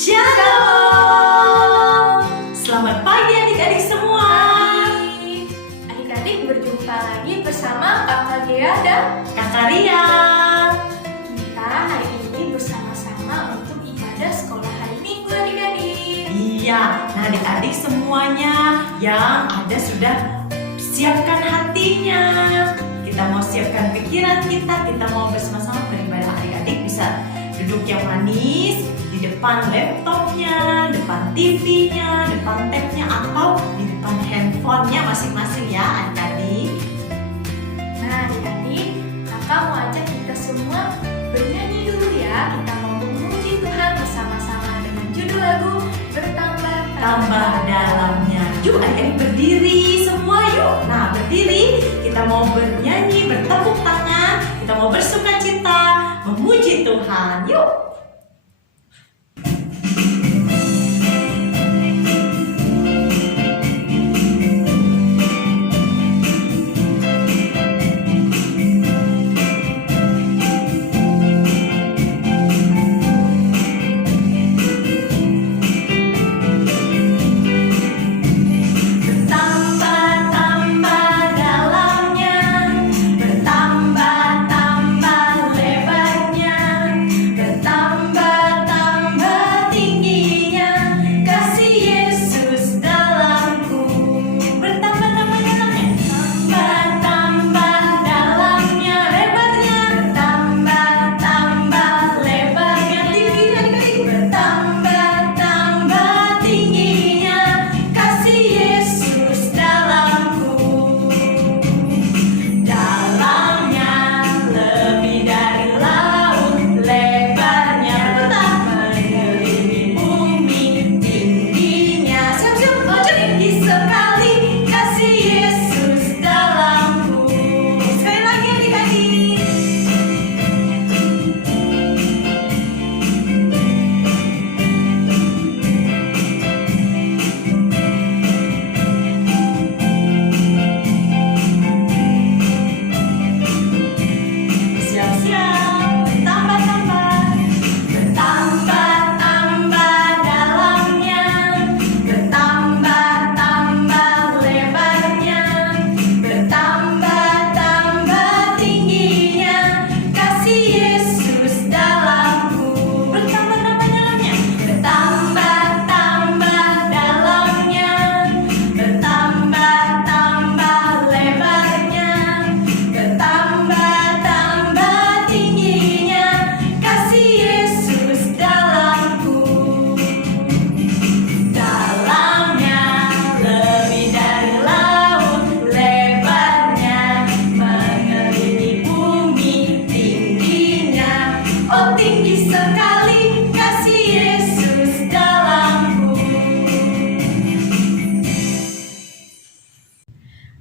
Shalom! Selamat pagi adik-adik semua. Adik-adik berjumpa lagi bersama Kakak Gea dan Kakak Ria. kita hari ini bersama-sama untuk ibadah sekolah hari Minggu adik-adik. Iya, nah adik-adik semuanya yang ada sudah siapkan hatinya. Kita mau siapkan pikiran kita mau bersama-sama beribadah. Adik-adik bisa duduk yang manis di depan laptopnya, depan TV-nya, depan tabnya, atau di depan handphonenya masing-masing ya adik-adik. Nah adik-adik, kakak mau ajak kita semua bernyanyi dulu ya. Kita mau memuji Tuhan bersama-sama dengan judul lagu Tambah dalamnya. Yuk adik-adik berdiri semua yuk. Nah berdiri, kita mau bernyanyi, bertepuk tangan, kita mau bersukacita, memuji Tuhan. Yuk.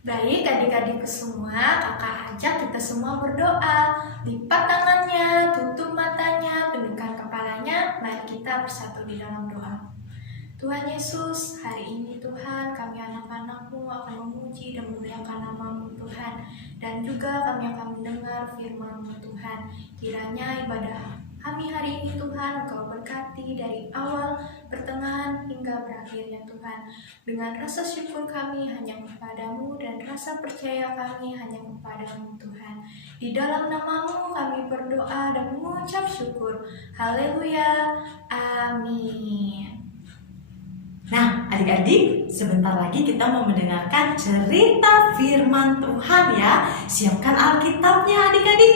Baik adik-adikku semua, kakak ajak kita semua berdoa. Lipat tangannya, tutup matanya, tundukkan kepalanya. Mari kita bersatu di dalam doa. Tuhan Yesus, hari ini Tuhan, kami anak-anak-Mu akan memuji dan memuliakan nama-Mu Tuhan. Dan juga kami akan mendengar firman-Mu Tuhan. Kiranya ibadah kami hari ini Tuhan, Engkau berkati dari awal, pertengahan, hingga berakhirnya Tuhan. Dengan rasa syukur kami hanya kepada-Mu dan rasa percaya kami hanya kepada-Mu Tuhan. Di dalam nama-Mu kami berdoa dan mengucap syukur. Haleluya. Amin. Nah adik-adik, sebentar lagi kita mau mendengarkan cerita firman Tuhan ya. Siapkan Alkitabnya adik-adik.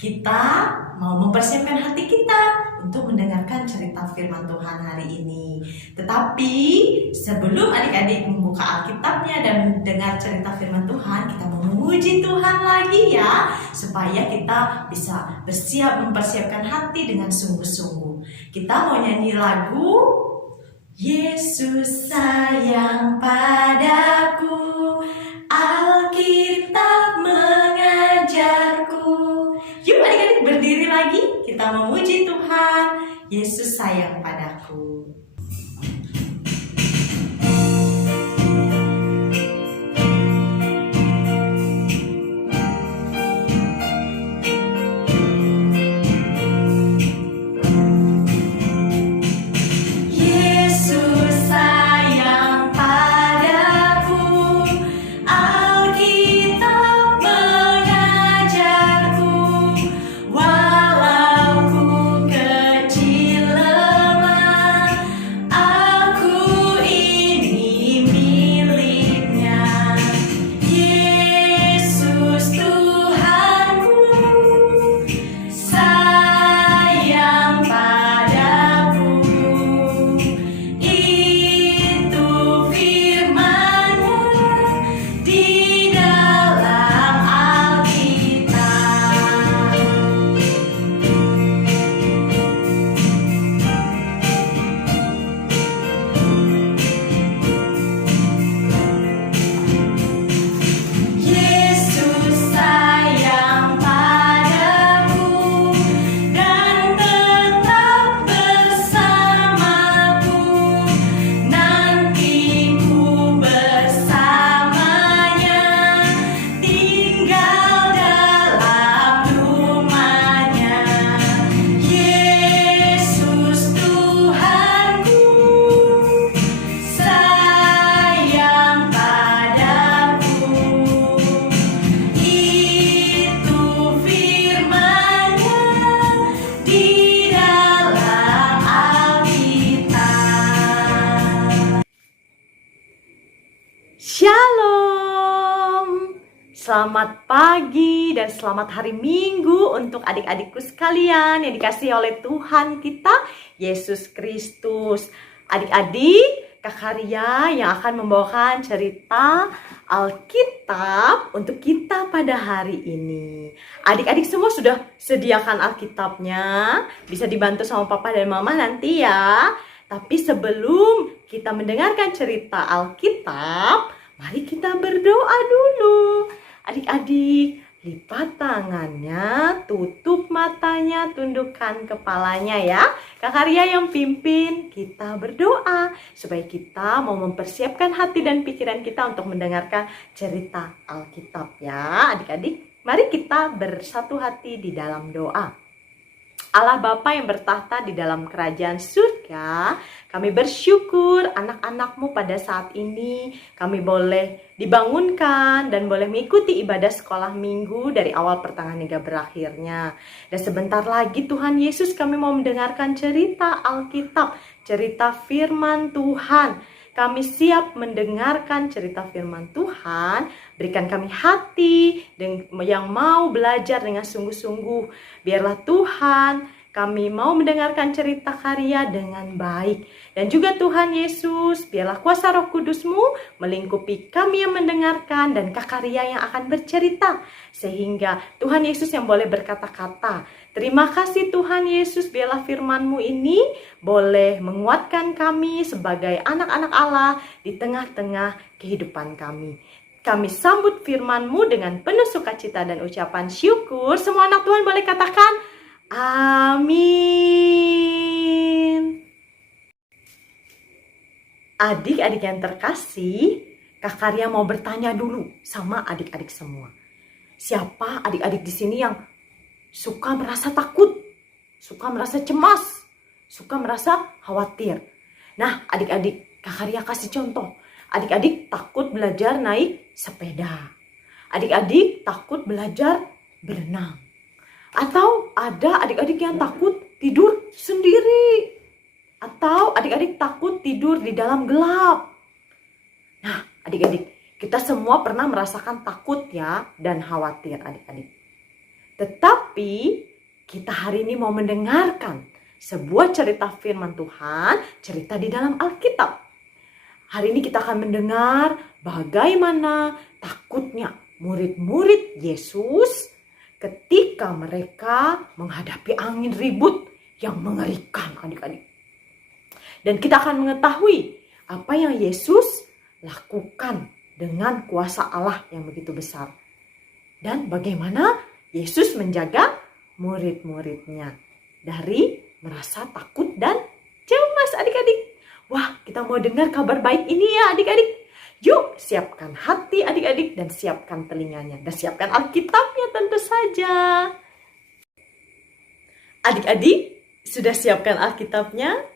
Kita mau mempersiapkan hati kita untuk mendengarkan cerita firman Tuhan hari ini. Tetapi sebelum adik-adik membuka Alkitabnya dan mendengar cerita firman Tuhan, kita mau memuji Tuhan lagi ya, supaya kita bisa bersiap mempersiapkan hati dengan sungguh-sungguh. Kita mau nyanyi lagu Yesus sayang padaku, Alkitab mengajarku. Yuk adik-adik berdiri lagi, kita memuji Tuhan. Yesus sayang padaku. Shalom, selamat pagi dan selamat hari Minggu untuk adik-adikku sekalian yang dikasihi oleh Tuhan kita, Yesus Kristus. Adik-adik, Kak Karya yang akan membawakan cerita Alkitab untuk kita pada hari ini. Adik-adik semua sudah sediakan Alkitabnya, bisa dibantu sama Papa dan Mama nanti ya. Tapi sebelum kita mendengarkan cerita Alkitab, mari kita berdoa dulu. Adik-adik, lipat tangannya, tutup matanya, tundukkan kepalanya ya. Kak Karya yang pimpin, kita berdoa supaya kita mau mempersiapkan hati dan pikiran kita untuk mendengarkan cerita Alkitab ya. Adik-adik, mari kita bersatu hati di dalam doa. Allah Bapa yang bertahta di dalam kerajaan surga, kami bersyukur anak-anak-Mu pada saat ini kami boleh dibangunkan dan boleh mengikuti ibadah sekolah minggu dari awal pertengahan hingga berakhirnya. Dan sebentar lagi Tuhan Yesus kami mau mendengarkan cerita Alkitab, cerita firman Tuhan. Kami siap mendengarkan cerita firman Tuhan. Berikan kami hati yang mau belajar dengan sungguh-sungguh. Biarlah Tuhan, kami mau mendengarkan cerita Karya dengan baik. Dan juga Tuhan Yesus, biarlah kuasa Roh Kudus-Mu melingkupi kami yang mendengarkan dan Kak Karya yang akan bercerita. Sehingga Tuhan Yesus yang boleh berkata-kata. Terima kasih Tuhan Yesus, biarlah firman-Mu ini boleh menguatkan kami sebagai anak-anak Allah di tengah-tengah kehidupan kami. Kami sambut firman-Mu dengan penuh sukacita dan ucapan syukur. Semua anak Tuhan boleh katakan, amin. Adik-adik yang terkasih, Kak Karya mau bertanya dulu sama adik-adik semua. Siapa adik-adik di sini yang suka merasa takut, suka merasa cemas, suka merasa khawatir? Nah, adik-adik, Kak Karya kasih contoh. Adik-adik takut belajar naik sepeda. Adik-adik takut belajar berenang. Atau ada adik-adik yang takut tidur sendiri. Atau adik-adik takut tidur di dalam gelap. Nah, adik-adik, kita semua pernah merasakan takut ya dan khawatir adik-adik. Tetapi kita hari ini mau mendengarkan sebuah cerita firman Tuhan, cerita di dalam Alkitab. Hari ini kita akan mendengar bagaimana takutnya murid-murid Yesus ketika mereka menghadapi angin ribut yang mengerikan, adik-adik. Dan kita akan mengetahui apa yang Yesus lakukan dengan kuasa Allah yang begitu besar. Dan bagaimana Yesus menjaga murid-muridnya dari merasa takut dan cemas, adik-adik. Wah, kita mau dengar kabar baik ini ya, adik-adik. Yuk, siapkan hati adik-adik dan siapkan telinganya. Dan siapkan Alkitabnya tentu saja. Adik-adik, sudah siapkan Alkitabnya?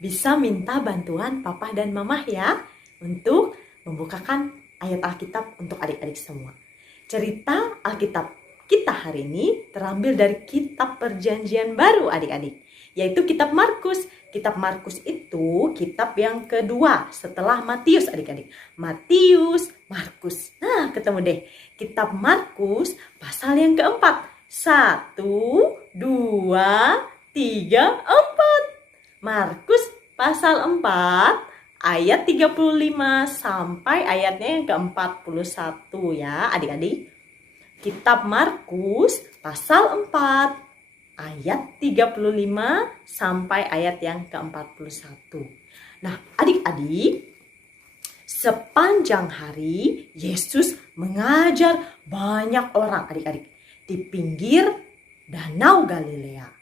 Bisa minta bantuan papa dan mama ya untuk membukakan ayat Alkitab untuk adik-adik semua. Cerita Alkitab kita hari ini terambil dari kitab Perjanjian Baru, adik-adik, yaitu kitab Markus. Kitab Markus itu kitab yang kedua setelah Matius, adik-adik. Matius, Markus. Nah, ketemu deh. Kitab Markus pasal yang keempat. 1, 2, 3, 4. Markus pasal 4 ayat 35 sampai ayatnya yang ke-41 ya, adik-adik. Kitab Markus pasal 4 ayat 35 sampai ayat yang ke-41. Nah, adik-adik, sepanjang hari Yesus mengajar banyak orang, adik-adik, di pinggir Danau Galilea.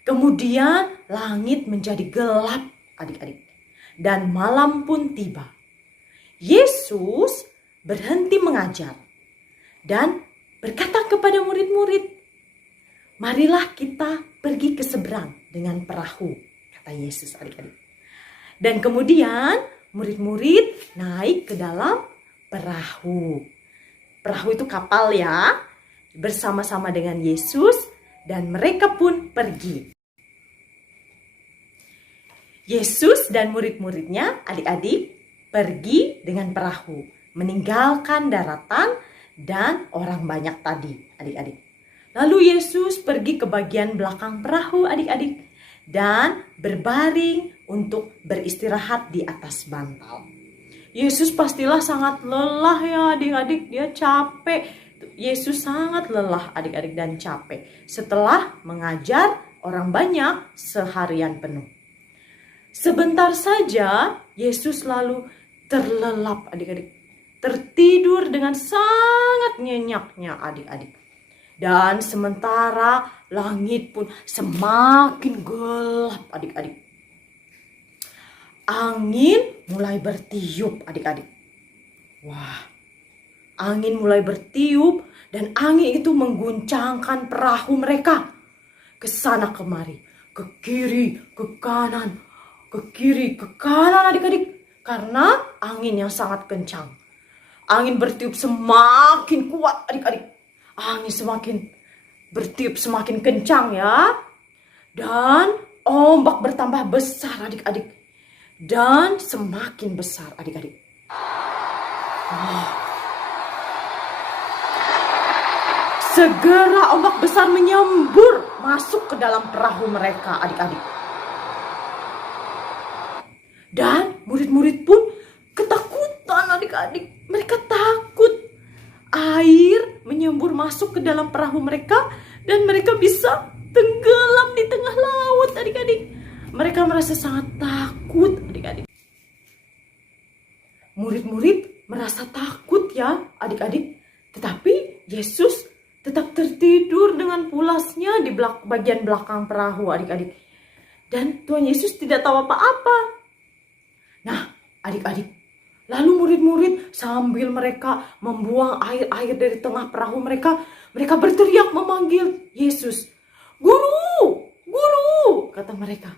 Kemudian langit menjadi gelap, adik-adik, dan malam pun tiba. Yesus berhenti mengajar dan berkata kepada murid-murid, "Marilah kita pergi ke seberang dengan perahu," kata Yesus, adik-adik. Dan kemudian murid-murid naik ke dalam perahu. Perahu itu kapal ya, bersama-sama dengan Yesus, dan mereka pun pergi. Yesus dan murid-muridnya, adik-adik, pergi dengan perahu, meninggalkan daratan dan orang banyak tadi, adik-adik. Lalu Yesus pergi ke bagian belakang perahu, adik-adik, dan berbaring untuk beristirahat di atas bantal. Yesus pastilah sangat lelah ya, adik-adik. Dia capek. Yesus sangat lelah, adik-adik, dan capek setelah mengajar orang banyak seharian penuh. Sebentar saja Yesus lalu terlelap, adik-adik. Tertidur dengan sangat nyenyaknya, adik-adik. Dan sementara langit pun semakin gelap, adik-adik. Angin mulai bertiup, adik-adik. Wah, angin mulai bertiup dan angin itu mengguncangkan perahu mereka. Ke sana kemari, ke kiri, ke kanan, ke kiri, ke kanan, adik-adik. Karena angin yang sangat kencang. Angin bertiup semakin kuat, adik-adik. Angin semakin bertiup semakin kencang ya. Dan ombak bertambah besar, adik-adik. Dan semakin besar, adik-adik. Segera ombak besar menyembur masuk ke dalam perahu mereka, adik-adik. Dan murid-murid pun ketakutan, adik-adik. Mereka takut. Air menyembur masuk ke dalam perahu mereka dan mereka bisa tenggelam di tengah laut, adik-adik. Mereka merasa sangat takut, adik-adik. Murid-murid merasa takut ya, adik-adik. Tetapi Yesus tetap tertidur dengan pulasnya di bagian belakang perahu, adik-adik. Dan Tuhan Yesus tidak tahu apa-apa. Nah, adik-adik, lalu murid-murid sambil mereka membuang air-air dari tengah perahu mereka, mereka berteriak memanggil Yesus. "Guru, guru," kata mereka.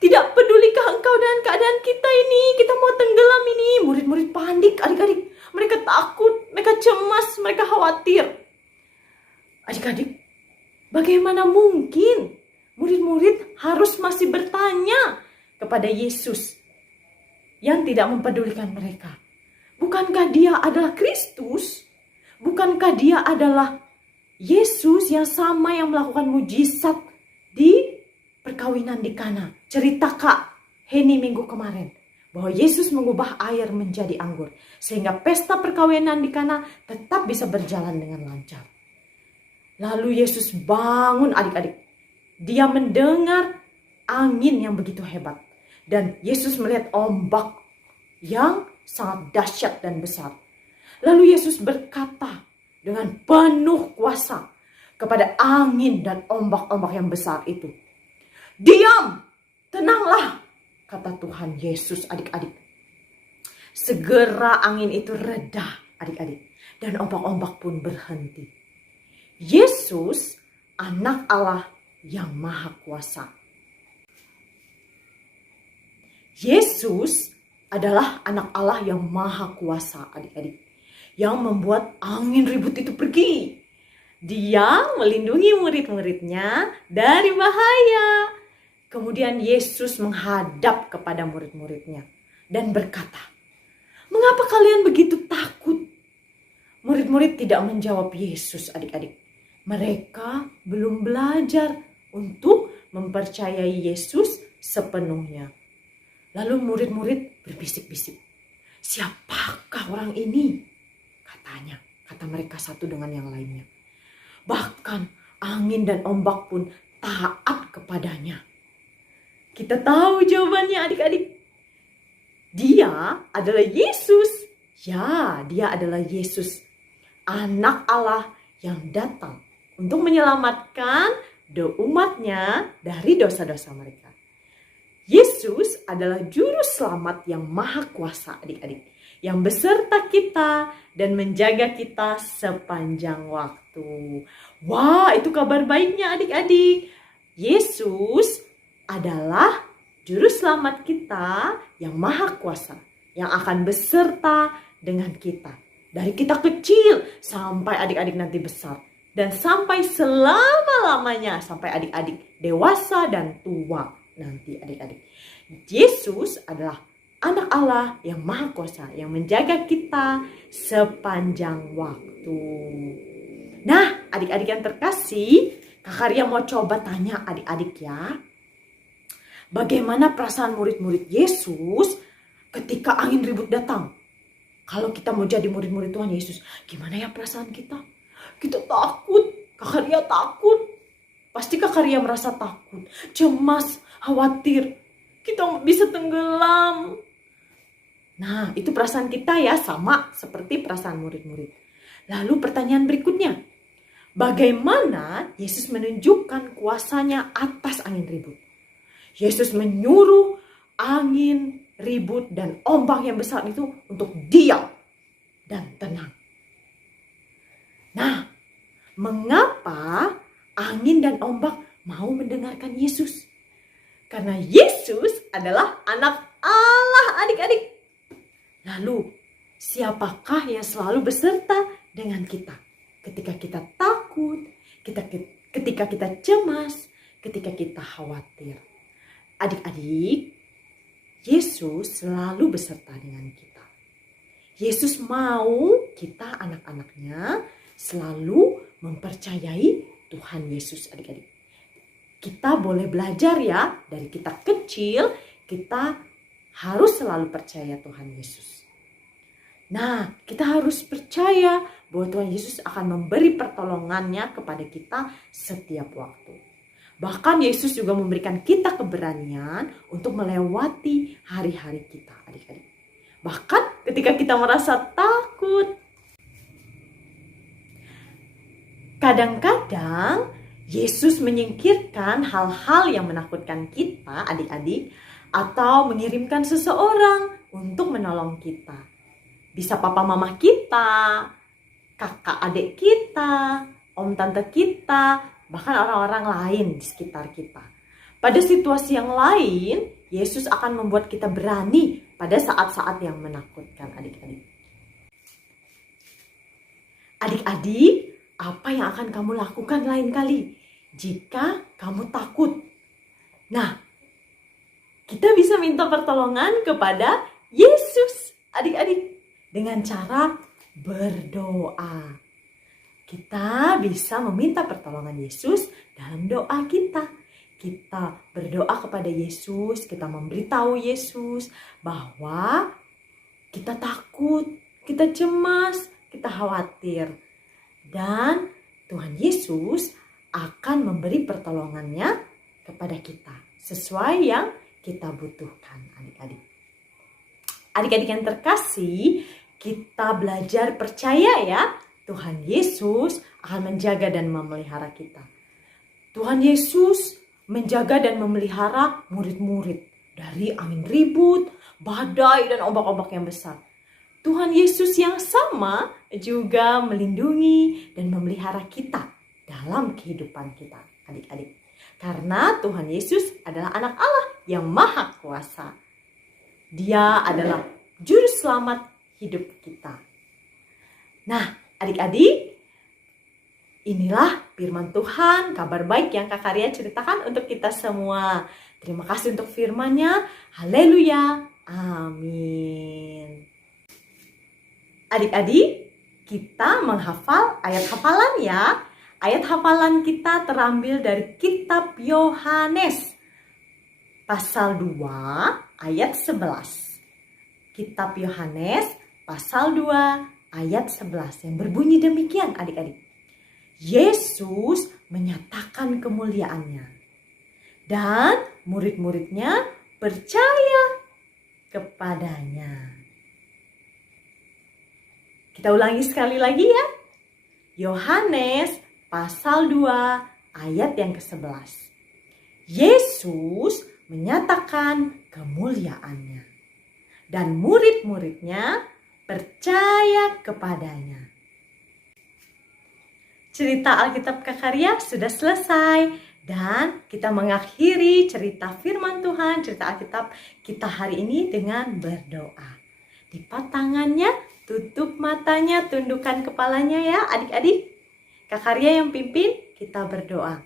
"Tidak pedulikah engkau dengan keadaan kita ini? Kita mau tenggelam ini." Murid-murid panik, adik-adik. Mereka takut, mereka cemas, mereka khawatir. Adik-adik, bagaimana mungkin murid-murid harus masih bertanya kepada Yesus yang tidak mempedulikan mereka? Bukankah dia adalah Kristus? Bukankah dia adalah Yesus yang sama yang melakukan mujizat di perkawinan di Kana. Cerita Kak Heni minggu kemarin. Bahwa Yesus mengubah air menjadi anggur. Sehingga pesta perkawinan di Kana tetap bisa berjalan dengan lancar. Lalu Yesus bangun adik-adik. Dia mendengar angin yang begitu hebat. Dan Yesus melihat ombak yang sangat dahsyat dan besar. Lalu Yesus berkata dengan penuh kuasa kepada angin dan ombak-ombak yang besar itu. Diam, tenanglah, kata Tuhan Yesus adik-adik. Segera angin itu reda adik-adik. Dan ombak-ombak pun berhenti. Yesus anak Allah yang maha kuasa. Yesus adalah anak Allah yang maha kuasa adik-adik. Yang membuat angin ribut itu pergi. Dia melindungi murid-muridnya dari bahaya. Kemudian Yesus menghadap kepada murid-muridnya dan berkata, "Mengapa kalian begitu takut?" Murid-murid tidak menjawab Yesus adik-adik. Mereka belum belajar untuk mempercayai Yesus sepenuhnya. Lalu murid-murid berbisik-bisik, "Siapakah orang ini?" Katanya, kata mereka satu dengan yang lainnya. Bahkan angin dan ombak pun taat kepadanya. Kita tahu jawabannya adik-adik. Dia adalah Yesus. Ya, dia adalah Yesus. Anak Allah yang datang untuk menyelamatkan umatnya dari dosa-dosa mereka. Yesus adalah juru selamat yang maha kuasa adik-adik. Yang beserta kita dan menjaga kita sepanjang waktu. Wah, itu kabar baiknya adik-adik. Yesus adalah juru selamat kita yang maha kuasa. Yang akan beserta dengan kita. Dari kita kecil sampai adik-adik nanti besar. Dan sampai selama-lamanya. Sampai adik-adik dewasa dan tua nanti adik-adik. Yesus adalah anak Allah yang maha kuasa. Yang menjaga kita sepanjang waktu. Nah, adik-adik yang terkasih, Kak Ria mau coba tanya adik-adik ya. Bagaimana perasaan murid-murid Yesus ketika angin ribut datang? Kalau kita mau jadi murid-murid Tuhan Yesus, gimana ya perasaan kita? Kita takut, Kak Ria takut. Pasti Kak Ria merasa takut, cemas, khawatir. Kita bisa tenggelam. Nah, itu perasaan kita ya, sama seperti perasaan murid-murid. Lalu pertanyaan berikutnya. Bagaimana Yesus menunjukkan kuasanya atas angin ribut? Yesus menyuruh angin ribut dan ombak yang besar itu untuk diam dan tenang. Nah, mengapa angin dan ombak mau mendengarkan Yesus? Karena Yesus adalah anak Allah adik-adik. Lalu, siapakah yang selalu beserta dengan kita? Ketika kita takut, ketika kita cemas, ketika kita khawatir. Adik-adik, Yesus selalu beserta dengan kita. Yesus mau kita anak-anaknya selalu mempercayai Tuhan Yesus adik-adik. Kita boleh belajar ya, dari kita kecil, kita harus selalu percaya Tuhan Yesus. Nah, kita harus percaya bahwa Tuhan Yesus akan memberi pertolongannya kepada kita setiap waktu. Bahkan Yesus juga memberikan kita keberanian untuk melewati hari-hari kita, adik-adik. Bahkan ketika kita merasa takut. Kadang-kadang Yesus menyingkirkan hal-hal yang menakutkan kita, adik-adik, atau mengirimkan seseorang untuk menolong kita. Bisa papa mama kita, kakak adik kita, om tante kita, bahkan orang-orang lain di sekitar kita. Pada situasi yang lain, Yesus akan membuat kita berani pada saat-saat yang menakutkan adik-adik. Adik-adik, apa yang akan kamu lakukan lain kali jika kamu takut? Nah, kita bisa minta pertolongan kepada Yesus, adik-adik, dengan cara berdoa. Kita bisa meminta pertolongan Yesus dalam doa kita. Kita berdoa kepada Yesus, kita memberitahu Yesus bahwa kita takut, kita cemas, kita khawatir. Dan Tuhan Yesus akan memberi pertolongannya kepada kita sesuai yang kita butuhkan, adik-adik. Adik-adik yang terkasih, kita belajar percaya ya, Tuhan Yesus akan menjaga dan memelihara kita. Tuhan Yesus menjaga dan memelihara murid-murid dari angin ribut, badai, dan ombak-ombak yang besar. Tuhan Yesus yang sama juga melindungi dan memelihara kita dalam kehidupan kita, adik-adik. Karena Tuhan Yesus adalah anak Allah yang maha kuasa. Dia adalah juru selamat hidup kita. Nah, adik-adik, inilah firman Tuhan, kabar baik yang Kak Karya ceritakan untuk kita semua. Terima kasih untuk firman-Nya. Haleluya. Amin. Adik-adik, kita menghafal ayat hafalan ya. Ayat hafalan kita terambil dari kitab Yohanes pasal 2 ayat 11. Kitab Yohanes pasal 2 ayat 11 yang berbunyi demikian, adik-adik. Yesus menyatakan kemuliaannya dan murid-muridnya percaya kepadanya. Kita ulangi sekali lagi ya. Yohanes pasal 2 ayat yang ke-11. Yesus menyatakan kemuliaannya dan murid-muridnya percaya kepadanya. Cerita Alkitab Kak Karya sudah selesai dan kita mengakhiri cerita firman Tuhan, cerita Alkitab kita hari ini dengan berdoa. Lipat tangannya, tutup matanya, tundukkan kepalanya ya adik-adik. Kak Karya yang pimpin, kita berdoa.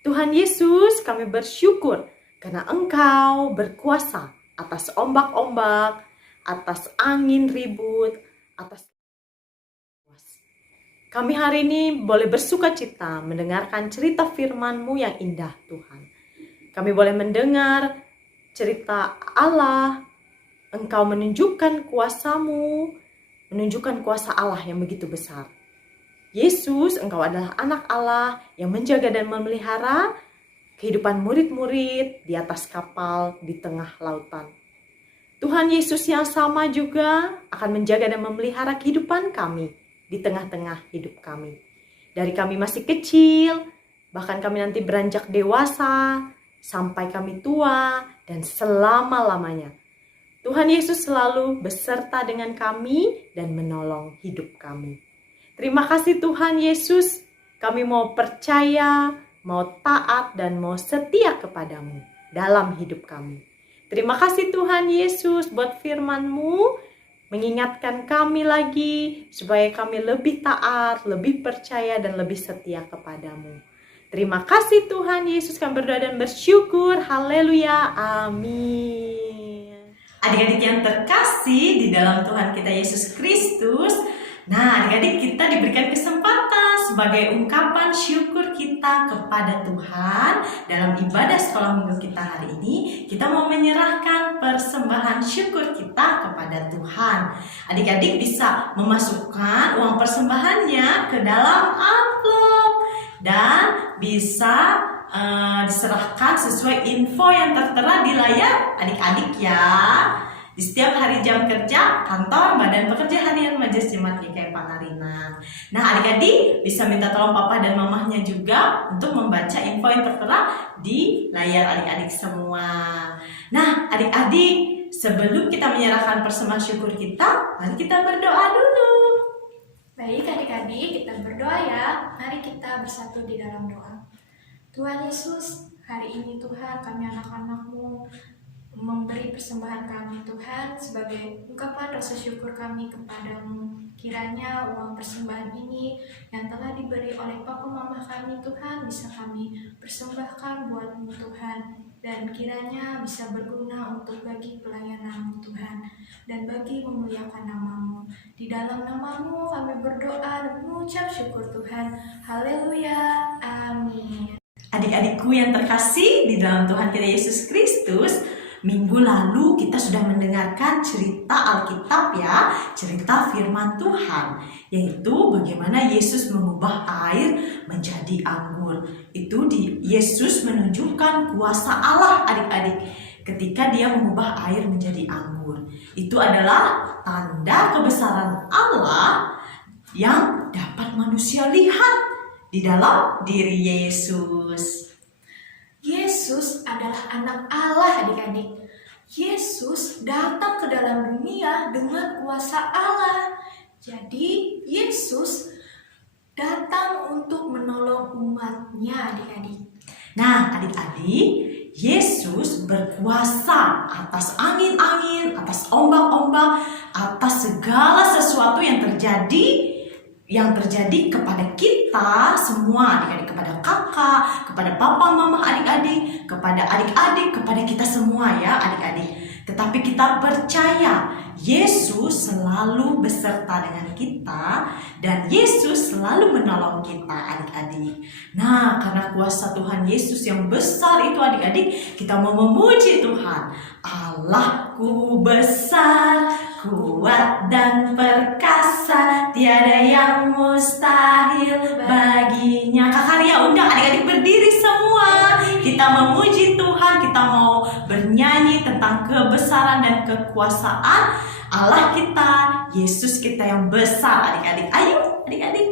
Tuhan Yesus, kami bersyukur karena Engkau berkuasa atas ombak-ombak, atas angin ribut, atas kami hari ini boleh bersuka cita mendengarkan cerita firman-Mu yang indah, Tuhan. Kami boleh mendengar cerita Allah, Engkau menunjukkan kuasa-Mu, menunjukkan kuasa Allah yang begitu besar. Yesus, Engkau adalah anak Allah yang menjaga dan memelihara kehidupan murid-murid di atas kapal di tengah lautan. Tuhan Yesus yang sama juga akan menjaga dan memelihara kehidupan kami di tengah-tengah hidup kami. Dari kami masih kecil, bahkan kami nanti beranjak dewasa, sampai kami tua, dan selama-lamanya. Tuhan Yesus selalu beserta dengan kami dan menolong hidup kami. Terima kasih Tuhan Yesus, kami mau percaya, mau taat, dan mau setia kepadamu dalam hidup kami. Terima kasih Tuhan Yesus buat firman-Mu, mengingatkan kami lagi supaya kami lebih taat, lebih percaya, dan lebih setia kepadamu. Terima kasih Tuhan Yesus, kami berdoa dan bersyukur. Haleluya, amin. Adik-adik yang terkasih di dalam Tuhan kita Yesus Kristus, nah adik-adik kita diberikan kesempatan sebagai ungkapan syukur kita kepada Tuhan dalam ibadah sekolah minggu kita hari ini. Kita mau menyerahkan persembahan syukur kita kepada Tuhan. Adik-adik bisa memasukkan uang persembahannya ke dalam amplop dan bisa diserahkan sesuai info yang tertera di layar adik-adik ya. Di setiap hari jam kerja kantor Badan Pekerja Harian Majelis Jemaat GKI Pangaringan. Nah adik-adik bisa minta tolong papa dan mamahnya juga untuk membaca info yang tertera di layar adik-adik semua. Nah adik-adik, sebelum kita menyerahkan persembahan syukur kita, mari kita berdoa dulu. Baik adik-adik, kita berdoa ya. Mari kita bersatu di dalam doa. Tuhan Yesus, hari ini Tuhan kami anak-anak-Mu memberi persembahan kami Tuhan sebagai ungkapan rasa syukur kami kepadamu. Kiranya uang persembahan ini yang telah diberi oleh papa mama kami Tuhan bisa kami persembahkan buat-Mu Tuhan, dan kiranya bisa berguna untuk bagi pelayanan-Mu Tuhan dan bagi memuliakan nama-Mu. Di dalam nama-Mu kami berdoa dan mengucap syukur Tuhan. Haleluya, amin. Adik-adikku yang terkasih di dalam Tuhan kita Yesus Kristus, minggu lalu kita sudah mendengarkan cerita Alkitab ya, cerita firman Tuhan, yaitu bagaimana Yesus mengubah air menjadi anggur. Yesus menunjukkan kuasa Allah adik-adik ketika dia mengubah air menjadi anggur. Itu adalah tanda kebesaran Allah yang dapat manusia lihat di dalam diri Yesus. Yesus adalah anak Allah adik-adik. Yesus datang ke dalam dunia dengan kuasa Allah. Jadi Yesus datang untuk menolong umatnya adik-adik. Nah adik-adik, Yesus berkuasa atas angin-angin, atas ombak-ombak, atas segala sesuatu yang terjadi kepada kita semua adik-adik, kepada kakak, kepada papa, mama, adik-adik, kepada adik-adik, kepada kita semua ya adik-adik. Tetapi kita percaya Yesus selalu beserta dengan kita dan Yesus selalu menolong kita adik-adik. Nah, karena kuasa Tuhan Yesus yang besar itu adik-adik, kita mau memuji Tuhan. Allahku besar, kuat dan perkasa, tiada yang mustahil baginya. Kak Ria undang adik-adik berdiri semua. Kita memuji Tuhan, kita mau bernyanyi tentang kebesaran dan kekuasaan Allah kita, Yesus kita yang besar adik-adik. Ayo adik-adik.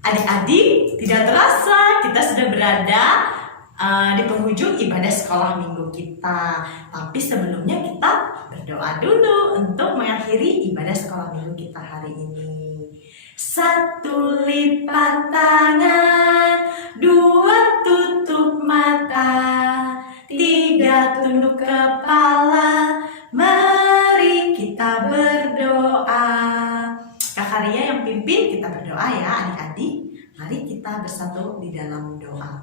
Adik-adik, tidak terasa kita sudah berada di penghujung ibadah sekolah minggu kita. Tapi sebelumnya kita berdoa dulu untuk mengakhiri ibadah sekolah minggu kita hari ini. 1 lipat tangan, 2 tutup mata, 3 tunduk kepala, mari kita berdoa. Kak Ria yang pimpin kita berdoa ya adik-adik. Mari kita bersatu di dalam doa.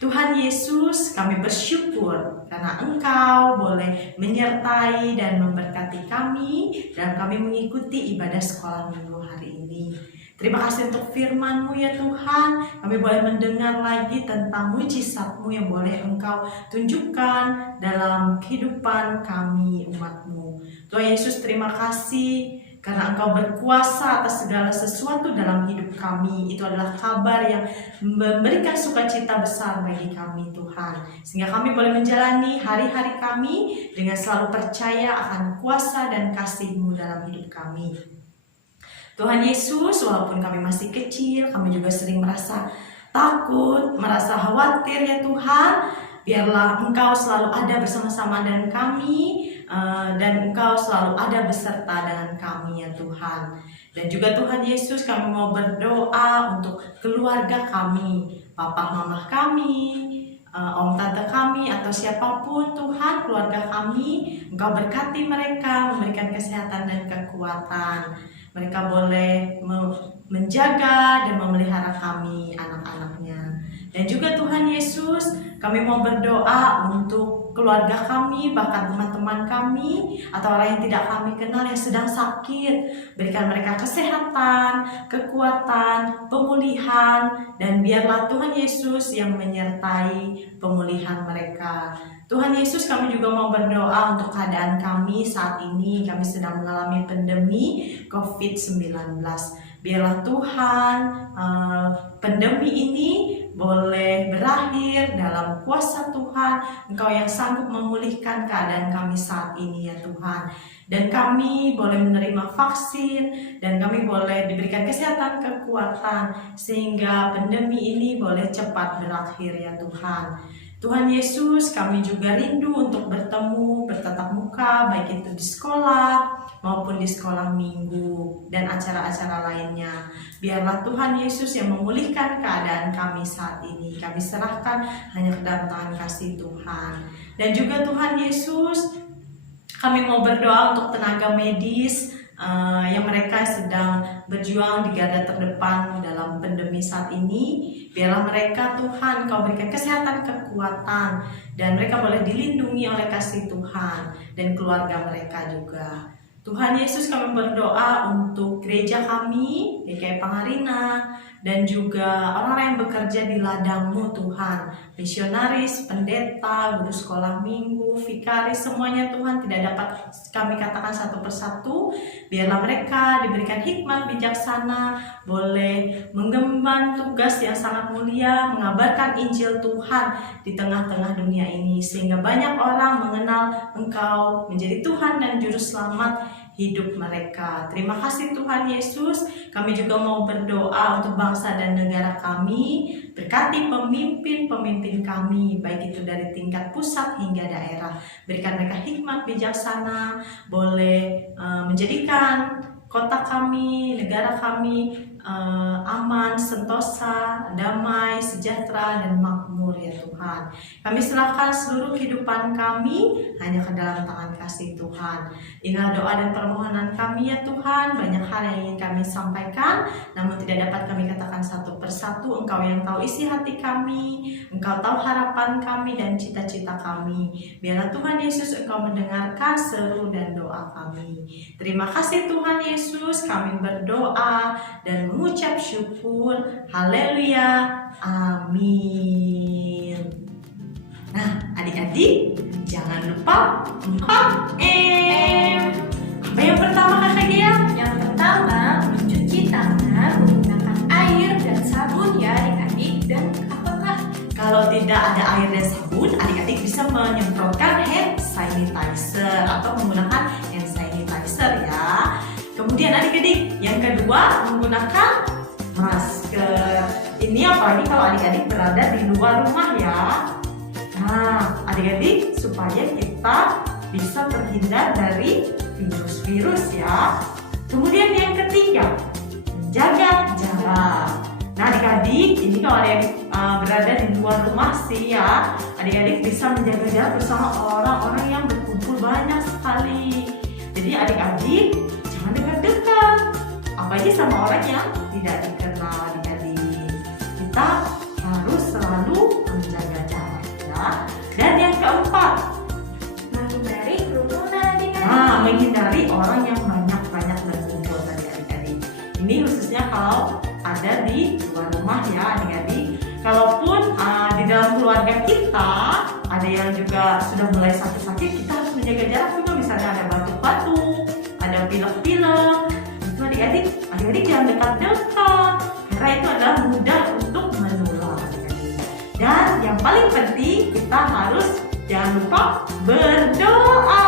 Tuhan Yesus, kami bersyukur karena Engkau boleh menyertai dan memberkati kami dan kami mengikuti ibadah sekolah minggu hari ini. Terima kasih untuk firman-Mu ya Tuhan. Kami boleh mendengar lagi tentang mujizat-Mu yang boleh Engkau tunjukkan dalam kehidupan kami umat-Mu. Tuhan Yesus, terima kasih karena Engkau berkuasa atas segala sesuatu dalam hidup kami. Itu adalah kabar yang memberikan sukacita besar bagi kami Tuhan. Sehingga kami boleh menjalani hari-hari kami dengan selalu percaya akan kuasa dan kasih-Mu dalam hidup kami. Tuhan Yesus, walaupun kami masih kecil, kami juga sering merasa takut, merasa khawatir ya Tuhan, biarlah Engkau selalu ada bersama-sama dengan kami, dan Engkau selalu ada beserta dengan kami ya Tuhan. Dan juga Tuhan Yesus, kami mau berdoa untuk keluarga kami, papa mama kami, om tante kami, atau siapapun Tuhan, keluarga kami. Engkau berkati mereka, memberikan kesehatan dan kekuatan. Mereka boleh menjaga dan memelihara kami, anak-anaknya. Dan juga Tuhan Yesus, kami mau berdoa untuk keluarga kami, bahkan teman-teman kami, atau orang yang tidak kami kenal yang sedang sakit. Berikan mereka kesehatan, kekuatan, pemulihan, dan biarlah Tuhan Yesus yang menyertai pemulihan mereka. Tuhan Yesus, kami juga mau berdoa untuk keadaan kami saat ini. Kami sedang mengalami pandemi COVID-19. Biarlah Tuhan, pandemi ini boleh berakhir dalam kuasa Tuhan. Engkau yang sanggup memulihkan keadaan kami saat ini ya Tuhan. Dan kami boleh menerima vaksin, dan kami boleh diberikan kesehatan, kekuatan, sehingga pandemi ini boleh cepat berakhir ya Tuhan. Tuhan Yesus, kami juga rindu untuk bertemu, bertatap muka, baik itu di sekolah maupun di sekolah minggu dan acara-acara lainnya. Biarlah Tuhan Yesus yang memulihkan keadaan kami saat ini. Kami serahkan hanya ke dalam tangan kasih Tuhan. Dan juga Tuhan Yesus, kami mau berdoa untuk tenaga medis yang mereka sedang berjuang di garda terdepan dalam pandemi saat ini. Biarlah mereka Tuhan, Kau berikan kesehatan, kekuatan, dan mereka boleh dilindungi oleh kasih Tuhan dan keluarga mereka juga. Tuhan Yesus, kami berdoa untuk gereja kami, GKI Pangarina, dan juga orang-orang yang bekerja di ladang-Mu Tuhan, misionaris, pendeta, guru sekolah minggu, vikaris, semuanya Tuhan tidak dapat kami katakan satu persatu. Biarlah mereka diberikan hikmat bijaksana, boleh mengemban tugas yang sangat mulia, mengabarkan Injil Tuhan di tengah-tengah dunia ini, sehingga banyak orang mengenal Engkau menjadi Tuhan dan Juru Selamat hidup mereka. Terima kasih Tuhan Yesus. Kami juga mau berdoa untuk bangsa dan negara kami. Berkati pemimpin-pemimpin kami, baik itu dari tingkat pusat hingga daerah. Berikan mereka hikmat bijaksana, boleh menjadikan kota kami, negara kami aman, sentosa, damai, sejahtera, dan makmur ya Tuhan. Kami serahkan seluruh kehidupan kami hanya ke dalam tangan kasih Tuhan. Inilah doa dan permohonan kami ya Tuhan. Banyak hal yang ingin kami sampaikan, namun tidak dapat kami katakan satu persatu. Engkau yang tahu isi hati kami, Engkau tahu harapan kami dan cita-cita kami. Biarlah Tuhan Yesus, Engkau mendengarkan seru dan doa kami. Terima kasih Tuhan Yesus, kami berdoa dan mengucap syukur. Haleluya, amin. Nah, adik-adik, jangan lupa 4M. Apa yang pertama Kakak Gia? Yang pertama, mencuci tangan menggunakan air dan sabun ya adik-adik. Dan apa Kak? Kalau tidak ada air dan sabun, adik-adik bisa menyemprotkan hand sanitizer atau menggunakan hand sanitizer ya. Kemudian adik-adik, yang kedua menggunakan masker. Ini apalagi kalau adik-adik berada di luar rumah ya. Nah, adik-adik, supaya kita bisa terhindar dari virus-virus ya. Kemudian yang ketiga, menjaga jarak. Nah adik-adik, ini kalau adik-adik berada di luar rumah sih ya, adik-adik bisa menjaga jarak bersama orang-orang yang berkumpul banyak sekali. Jadi adik-adik jangan dekat-dekat, apalagi sama orang yang tidak dikenal adik-adik. Kita harus selalu menjaga jarak ya. Dan yang keempat, Menghindari kerumunan adik-adik. nah menghindari orang yang banyak-banyak berkumpul tadi adik-adik. Ini khususnya kalau ada di luar rumah ya adik-adik. Kalaupun di dalam keluarga kita ada yang juga sudah mulai sakit-sakit, kita harus menjaga jarak juga. Misalnya ada batuk-batuk, ada pilek-pilek, itu adik-adik jangan dekat-dekat, karena itu adalah mudah untuk menular adik-adik. Dan yang paling penting, kita harus jangan lupa berdoa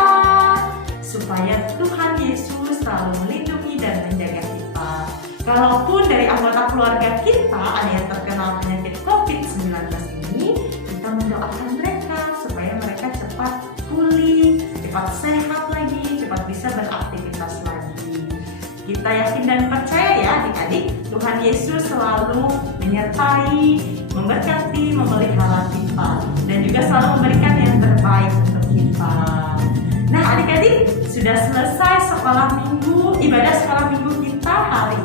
supaya Tuhan Yesus selalu melindungi dan menjaga kita. Kalaupun dari anggota keluarga kita ada yang terkena penyakit COVID-19 ini, kita mendoakan mereka supaya mereka cepat pulih, cepat sehat lagi, cepat bisa beraktivitas lagi. Kita yakin dan percaya ya adik-adik, Tuhan Yesus selalu menyertai, memberkati, memelihara kita, dan juga selalu memberikan yang terbaik untuk kita. Nah adik-adik, sudah selesai ibadah sekolah minggu kita hari